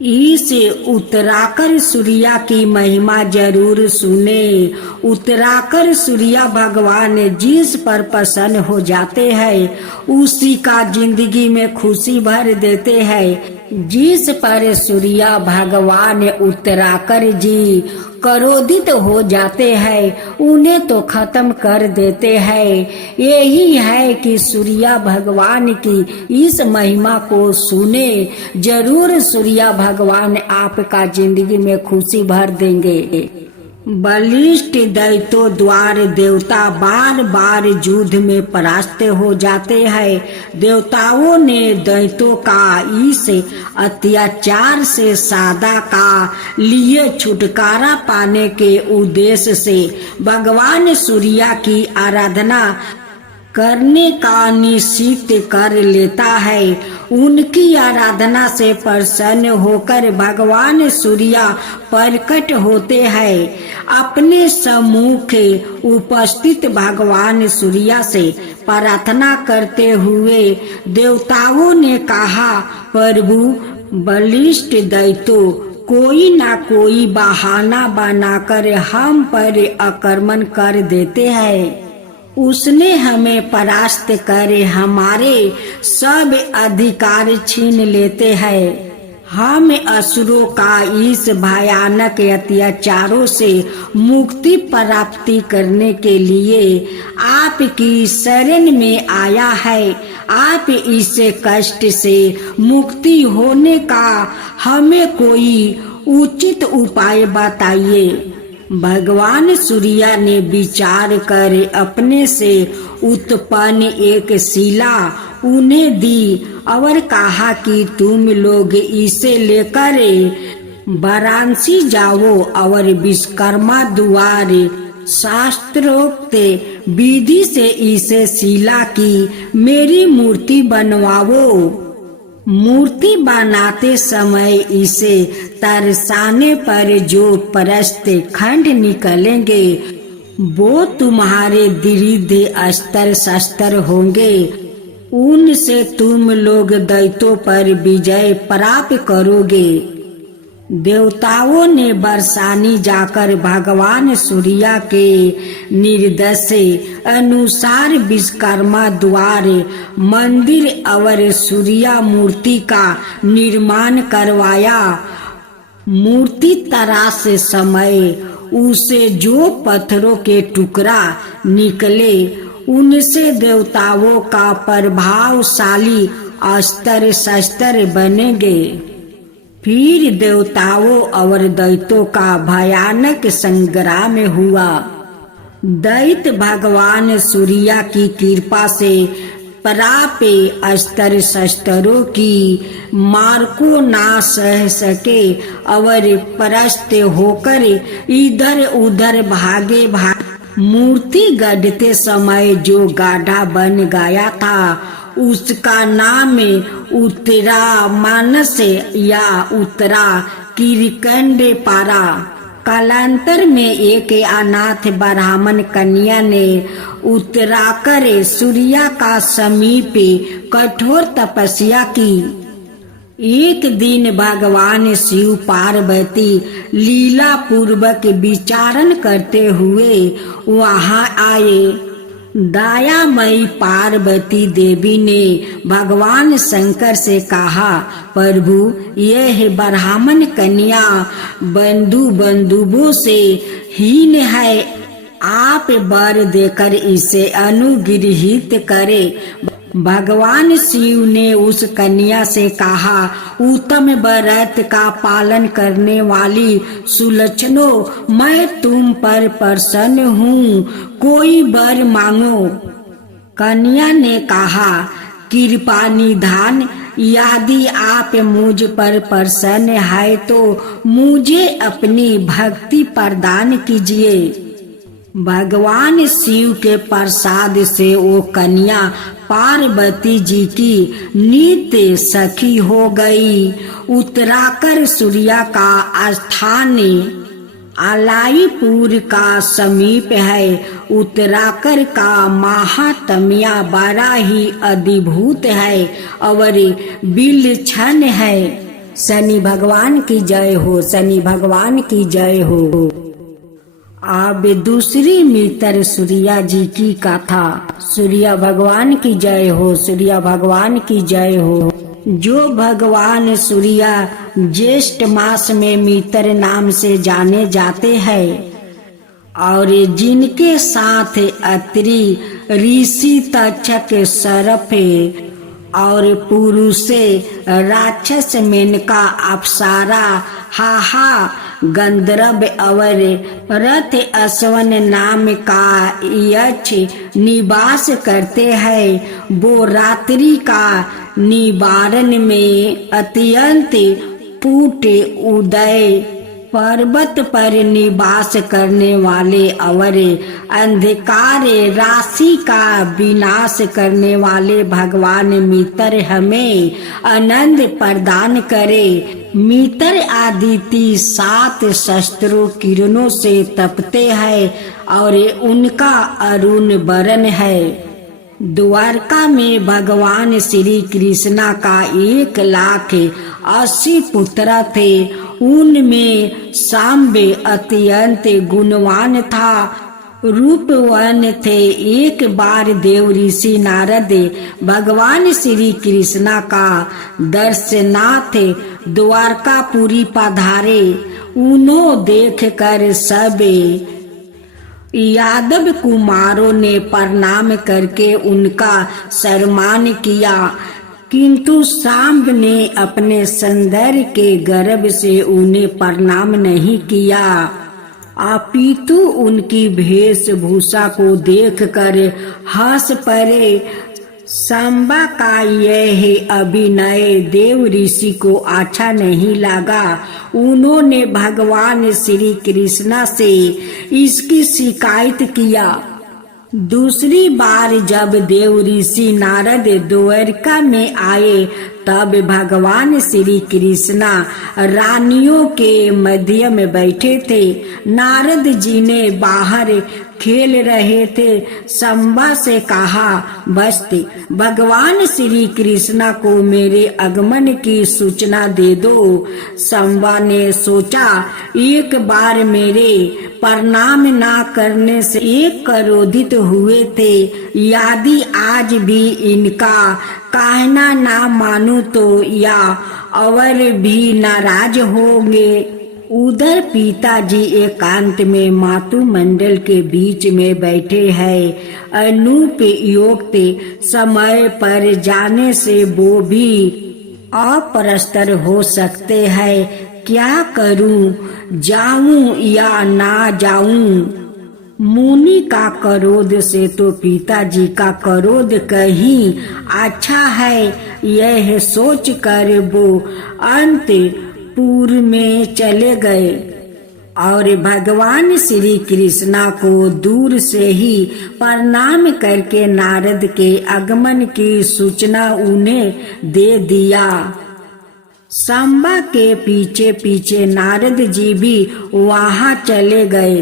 इस उतराकर सूर्या की महिमा जरूर सुने। उतराकर सूर्या भगवान जिस पर प्रसन्न हो जाते हैं उसी का जिंदगी में खुशी भर देते हैं। जिस पर सूर्या भगवान उतराकर जी क्रोधित हो जाते हैं उन्हें तो खत्म कर देते हैं। यही है कि सूर्या भगवान की इस महिमा को सुने, जरूर सूर्या भगवान आपका जिंदगी में खुशी भर देंगे। बलिष्ठ दैत्यों द्वारा देवता बार बार युद्ध में परास्त हो जाते हैं। देवताओं ने दैत्यों का इस अत्याचार से सादा का लिए छुटकारा पाने के उद्देश्य से भगवान सूर्या की आराधना करने का निश्चित कर लेता है। उनकी आराधना से प्रसन्न होकर भगवान सूर्या प्रकट होते हैं। अपने सम्मुख उपस्थित भगवान सूर्या से प्रार्थना करते हुए देवताओं ने कहा, प्रभु बलिष्ठ दैत्यों कोई ना कोई बहाना बनाकर हम पर आक्रमण कर देते हैं। उसने हमें परास्त कर हमारे सब अधिकार छीन लेते हैं। हम असुरों का इस भयानक अत्याचारों से मुक्ति प्राप्ति करने के लिए आपकी शरण में आया है। आप इस कष्ट से मुक्ति होने का हमें कोई उचित उपाय बताइए। भगवान सूर्या ने विचार कर अपने से उत्पन्न एक शिला उन्हें दी और कहा कि तुम लोग इसे लेकर वाराणसी जाओ और विश्वकर्मा द्वारा शास्त्रोक्त विधि से इसे शिला की मेरी मूर्ति बनवाओ। मूर्ति बनाते समय इसे तरसाने पर जो परस्त खंड निकलेंगे वो तुम्हारे दृढ़ अस्त्र शस्त्र होंगे। उनसे तुम लोग दैत्यों पर विजय प्राप्त करोगे। देवताओं ने बरसानी जाकर भगवान सूर्या के निर्देश अनुसार विश्वकर्मा द्वारा मंदिर और सूर्या मूर्ति का निर्माण करवाया। मूर्ति तराश समय उसे जो पत्थरों के टुकड़ा निकले उनसे देवताओं का प्रभावशाली अस्त्र शस्त्र बनेंगे। फिर देवताओं और दैत्यों का भयानक संग्राम हुआ। दैत्य भगवान सूर्या की कृपा से प्राप्त अस्त्र शस्त्रों की मार को ना सह सके और परास्त होकर इधर उधर भागे। मूर्ति गढ़ते समय जो गाढ़ा बन गया था उसका नाम उत्तरा मानस या उत्तरा किरकंड पारा। कालांतर में एक अनाथ ब्राह्मण कन्या ने उत्तराकर सूर्या का समीप कठोर तपस्या की। एक दिन भगवान शिव पार्वती लीला पूर्वक विचारण करते हुए वहां आए। दयामयी पार्वती देवी ने भगवान शंकर से कहा, प्रभु यह ब्राह्मण कन्या बंधुओं से हीन है, आप वर देकर इसे अनुग्रहित करें। भगवान शिव ने उस कन्या से कहा, उत्तम व्रत का पालन करने वाली सुलक्षणों मैं तुम पर प्रसन्न हूँ, कोई वर मांगो। कन्या ने कहा, कृपा निधान यदि आप मुझ पर प्रसन्न है तो मुझे अपनी भक्ति प्रदान कीजिए। भगवान शिव के प्रसाद से वो कन्या पार्वती जी की नित्य सखी हो गई। उत्तराकर सूर्या का स्थान अलाईपुर का समीप है। उत्तराकर का महात्म्य बड़ा ही अद्भुत है और विलक्षण है। शनि भगवान की जय हो, शनि भगवान की जय हो। अब दूसरी मित्र सूर्या जी की कथा। सूर्य भगवान की जय हो, सूर्य भगवान की जय हो। जो भगवान सूर्य ज्येष्ठ मास में मित्र नाम से जाने जाते हैं और जिनके साथ अत्रि, ऋषि, तक्षक, सर्प और पुरुषे, राक्षस, मेनका, अप्सरा, हाहा, गंधर्व और रथ अश्वन नाम का यक्ष निवास करते हैं, वो रात्रि का निवारण में अत्यंत पूट उदय पर्वत पर निवास करने वाले और अंधकार राशि का विनाश करने वाले भगवान मित्र हमें आनंद प्रदान करे। मित्र आदित्य 7 शस्त्रों किरणों से तपते हैं और उनका अरुण वरण है। द्वारका में भगवान श्री कृष्णा का 1,80,000 पुत्र थे। उनमें सांबे अत्यंत गुणवान था, रूपवान थे। एक बार देव ऋषि नारद भगवान श्री कृष्णा का दर्शनार्थ द्वारकापुरी पधारे। उन्हों देख कर सब यादव कुमारों ने प्रणाम करके उनका सम्मान किया, किंतु सांब ने अपने सौंदर्य के गर्व से उन्हें प्रणाम नहीं किया, अपितु उनकी वेशभूषा को देखकर हंस पड़े। सांबा का यह अभिनय देव ऋषि को अच्छा नहीं लगा। उन्होंने भगवान श्री कृष्णा से इसकी शिकायत किया। दूसरी बार जब देव ऋषि नारद द्वारका में आए तब भगवान श्री कृष्णा रानियों के मध्य में बैठे थे। नारद जी ने बाहर खेल रहे थे। सांबा से कहा, बस्ती भगवान श्री कृष्णा को मेरे आगमन की सूचना दे दो। सांबा ने सोचा, एक बार मेरे प्रणाम ना करने से एक क्रोधित हुए थे, यदि आज भी इनका कहना ना मानूं तो या और भी नाराज होंगे। उधर पिताजी एकांत में मातु मंडल के बीच में बैठे हैं। अनूप युक्त समय पर जाने से वो भी अप्रसन्न हो सकते हैं। क्या करूं, जाऊं या ना जाऊं? मुनि का क्रोध से तो पिताजी का क्रोध कहीं अच्छा है, यह सोच कर वो अंतपुर में चले गए और भगवान श्री कृष्णा को दूर से ही प्रणाम करके नारद के आगमन की सूचना उन्हें दे दिया। सांबा के पीछे पीछे नारद जी भी वहां चले गए।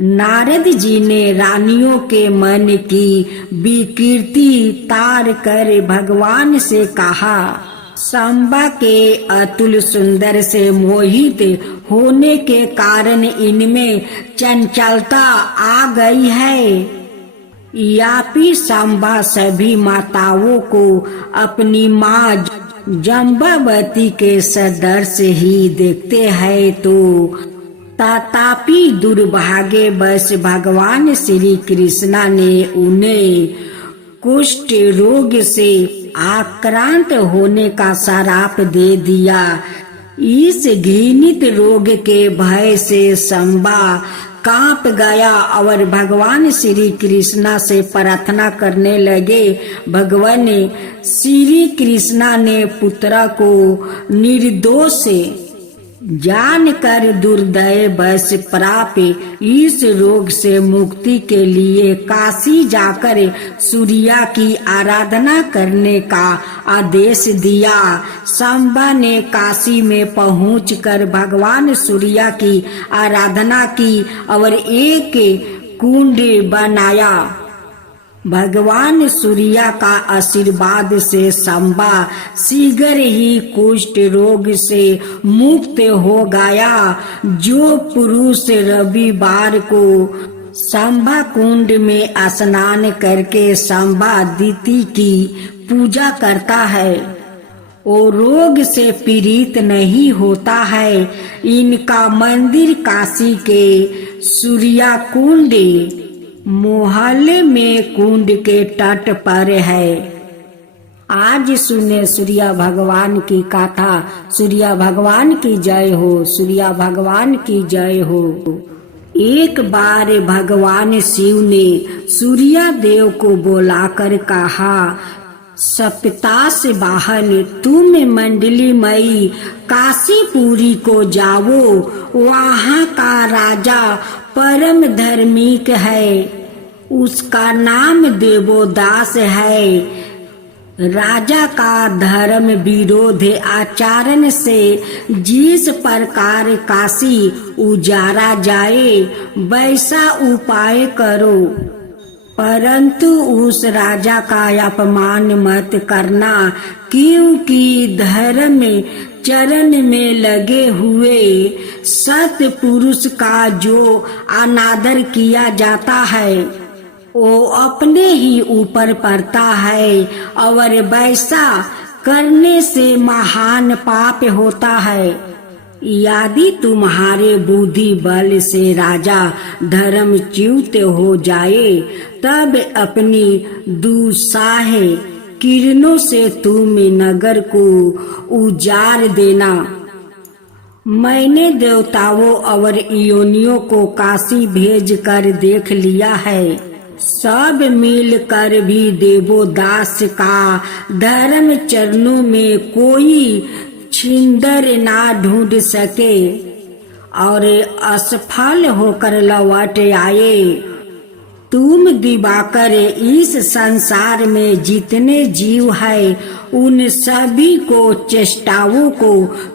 नारद जी ने रानियों के मन की विकृति तार कर भगवान से कहा, सांबा के अतुल सुंदर से मोहित होने के कारण इनमें चंचलता आ गई है। यापी सांबा सभी माताओं को अपनी माँ जम्बावती के सदृश ही देखते हैं, तो तथापि दुर्भाग्यवश भगवान श्री कृष्णा ने उन्हें कुष्ठ रोग से आक्रांत होने का श्राप दे दिया। इस घृणित रोग के भय से सांबा कांप गया और भगवान श्री कृष्णा से प्रार्थना करने लगे। भगवान श्री कृष्णा ने पुत्र को निर्दोष जानकर दुर्दैववश प्राप्त इस रोग से मुक्ति के लिए काशी जाकर सूर्य की आराधना करने का आदेश दिया। सांबा ने काशी में पहुंचकर भगवान सूर्य की आराधना की और एक कुंड बनाया। भगवान सूर्य का आशीर्वाद से संबा शीघ्र ही कुष्ठ रोग से मुक्त हो गया। जो पुरुष रविवार को संबा कुंड में स्नान करके संबा दीति की पूजा करता है वो रोग से पीड़ित नहीं होता है। इनका मंदिर काशी के सूर्या कुंड मोहल्ले में कुंड के तट पर है। आज सुने सूर्य भगवान की कथा। सूर्य भगवान की जय हो, सूर्य भगवान की जय हो। एक बार भगवान शिव ने सूर्य देव को बुलाकर कहा, सप्ताह से बाहर तुम मंडली मई काशीपुरी को जाओ। वहाँ का राजा परम धार्मिक है, उसका नाम देवोदास है। राजा का धर्म विरोध आचरण से जिस प्रकार काशी उजारा जाए वैसा उपाय करो, परंतु उस राजा का अपमान मत करना, क्योंकि धर्म चरण में लगे हुए सत्य पुरुष का जो अनादर किया जाता है वो अपने ही ऊपर पड़ता है और वैसा करने से महान पाप होता है। यदि तुम्हारे बुद्धि बल से राजा धर्मच्युत हो जाए तब अपनी दुस्साह किरणों से तुम नगर को उजाड़ देना। मैंने देवताओं और योनियों को काशी भेज कर देख लिया है, सब मिलकर भी देवोदास का धर्म चरणों में कोई छिंदर ना ढूंढ सके और असफल होकर लौट आए। तुम दिवाकर इस संसार में जितने जीव है उन सभी को चेष्टाओं को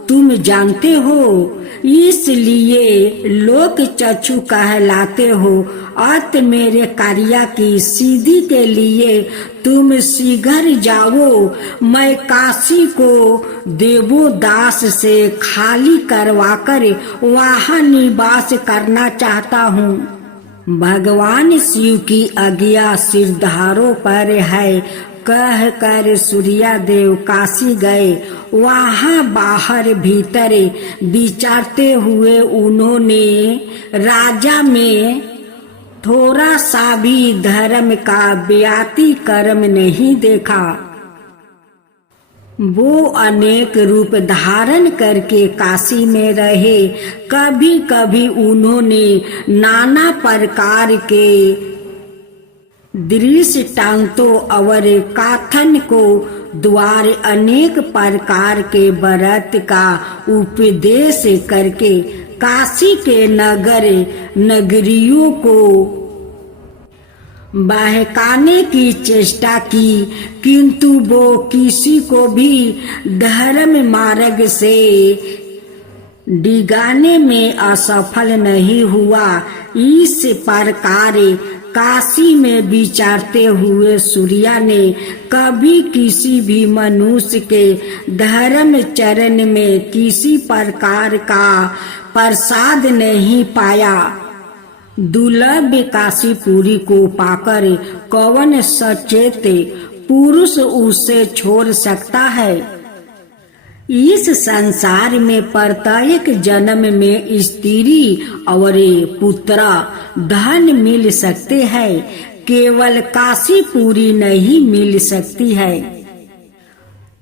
तुम जानते हो, इसलिए लोक चक्षु कहलाते हो। अत मेरे कार्य की सिद्धि के लिए तुम शीघ्र जाओ। मैं काशी को देवोदास से खाली करवाकर वहाँ निवास करना चाहता हूँ। भगवान शिव की आज्ञा सिरधारों पर है कह कर सूर्यदेव काशी गए। वहाँ बाहर भीतर विचारते हुए उन्होंने राजा में थोड़ा सा भी धर्म का व्यतिक्रम नहीं देखा। वो अनेक रूप धारण करके काशी में रहे। कभी कभी उन्होंने नाना प्रकार के दृष्टांतों और कथन को द्वार अनेक प्रकार के व्रत का उपदेश करके काशी के नगर नगरियों को बहकाने की चेष्टा की, किंतु वो किसी को भी धर्म मार्ग से डिगाने में असफल नहीं हुआ। इस प्रकार काशी में विचारते हुए सूर्य ने कभी किसी भी मनुष्य के धर्म चरण में किसी प्रकार का प्रसाद नहीं पाया। दुर्लभ काशीपुरी को पाकर कौन सचेत पुरुष उसे छोड़ सकता है। इस संसार में प्रत्येक जन्म में स्त्री और पुत्र धन मिल सकते हैं, केवल काशीपुरी नहीं मिल सकती है।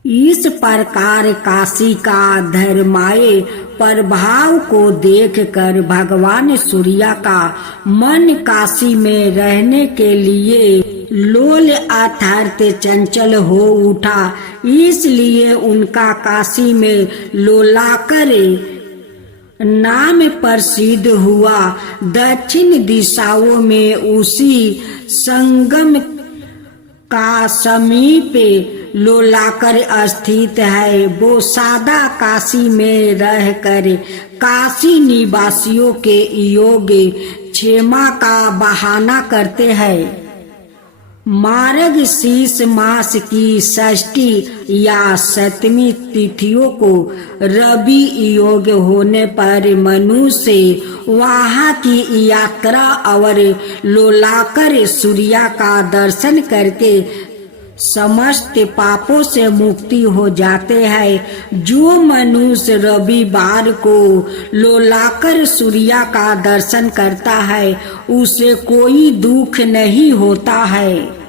इस प्रकार काशी का धर्माय प्रभाव को देखकर भगवान सूर्य का मन काशी में रहने के लिए लोल अर्थात चंचल हो उठा। इसलिए उनका काशी में लोलाकर नाम प्रसिद्ध हुआ। दक्षिण दिशाओं में उसी संगम का समीप लोलाकर स्थित है। वो सादा काशी में रहकर काशी निवासियों के योग क्षेमा का बहाना करते हैं। मार्ग शीर्ष मास की षष्ठी या सप्तमी तिथियों को रवि योग होने पर मनुष्य वहाँ की यात्रा और लोलाकर सूर्य का दर्शन करके समस्त पापों से मुक्ति हो जाते हैं। जो मनुष्य रविवार को लोलाकर सूर्य का दर्शन करता है उसे कोई दुख नहीं होता है।